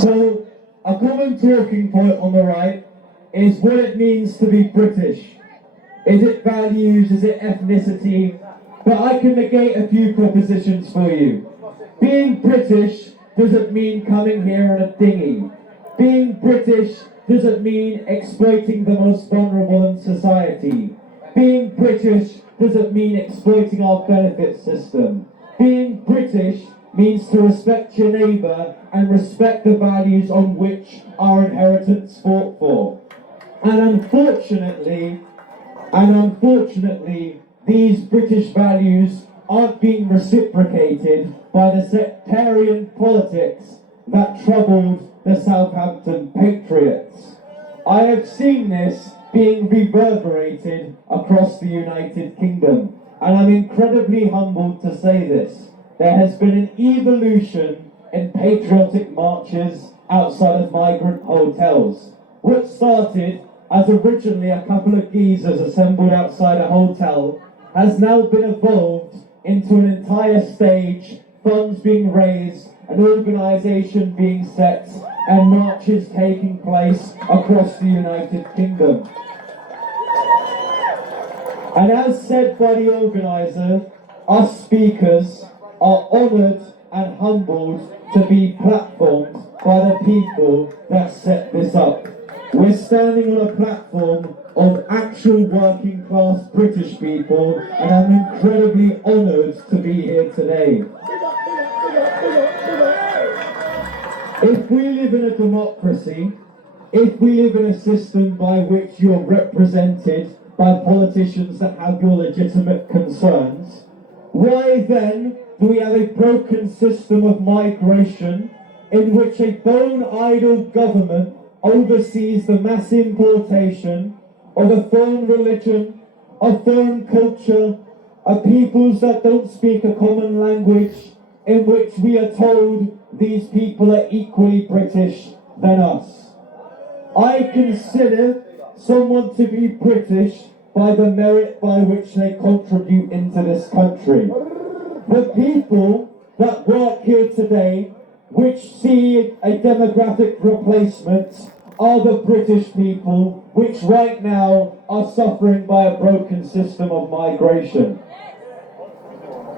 So, a common talking point on the right is what it means to be British. Is it values? Is it ethnicity? But I can negate a few propositions for you. Being British doesn't mean coming here on a dinghy. Being British doesn't mean exploiting the most vulnerable in society. Being British doesn't mean exploiting our benefit system. Being British means to respect your neighbour and respect the values on which our inheritance fought for. And unfortunately, these British values aren't being reciprocated by the sectarian politics that troubled the Southampton Patriots. I have seen this being reverberated across the United Kingdom, and I'm incredibly humbled to say this. There has been an evolution in patriotic marches outside of migrant hotels. What started as originally a couple of geezers assembled outside a hotel has now been evolved into an entire stage, funds being raised, an organisation being set, and marches taking place across the United Kingdom. And as said by the organiser, us speakers are honoured and humbled to be platformed by the people that set this up. We're standing on a platform of actual working class British people, and I'm incredibly honoured to be here today. If we live in a democracy, if we live in a system by which you're represented by politicians that have your legitimate concerns, why then do we have a broken system of migration in which a bone-idle government oversees the mass importation of a foreign religion, a foreign culture, of peoples that don't speak a common language, in which we are told these people are equally British than us? I consider someone to be British by the merit by which they contribute into this country. The people that work here today, which see a demographic replacement, are the British people, which right now are suffering by a broken system of migration.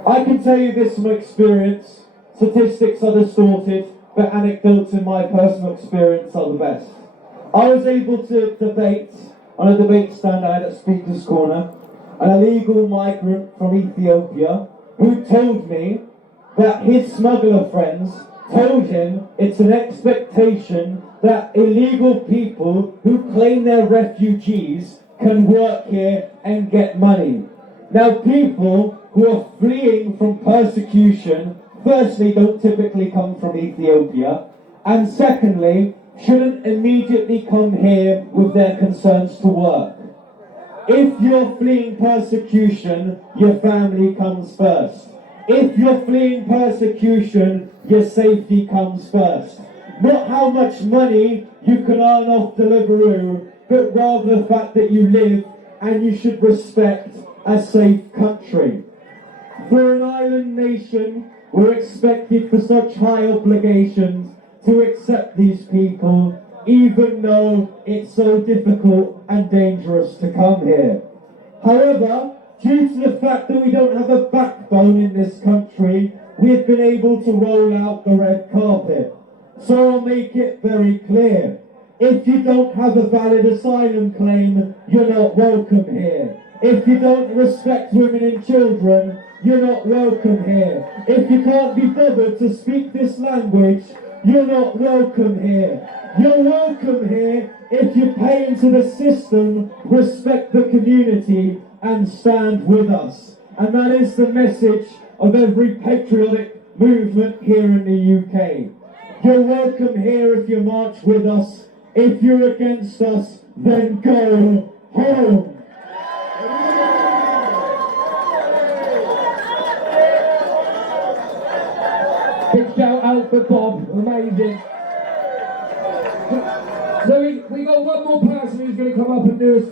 I can tell you this from experience. Statistics are distorted, but anecdotes in my personal experience are the best. I was able to debate on a debate stand I had at Speaker's Corner an illegal migrant from Ethiopia who told me that his smuggler friends told him it's an expectation that illegal people who claim they're refugees can work here and get money. Now, people who are fleeing from persecution, firstly, don't typically come from Ethiopia, and secondly, shouldn't immediately come here with their concerns to work. If you're fleeing persecution, your family comes first. If you're fleeing persecution, your safety comes first. Not how much money you can earn off Deliveroo, but rather the fact that you live and you should respect a safe country. For an island nation, we're expected for such high obligations to accept these people, even though it's so difficult and dangerous to come here. However, due to the fact that we don't have a backbone in this country, we've been able to roll out the red carpet. So I'll make it very clear. If you don't have a valid asylum claim, you're not welcome here. If you don't respect women and children, you're not welcome here. If you can't be bothered to speak this language, you're not welcome here. You're welcome here if you pay into the system, respect the community, and stand with us. And that is the message of every patriotic movement here in the UK. You're welcome here if you march with us. If you're against us, then go home. Big shout out for Bob, amazing. So we got one more person who's going to come up and do a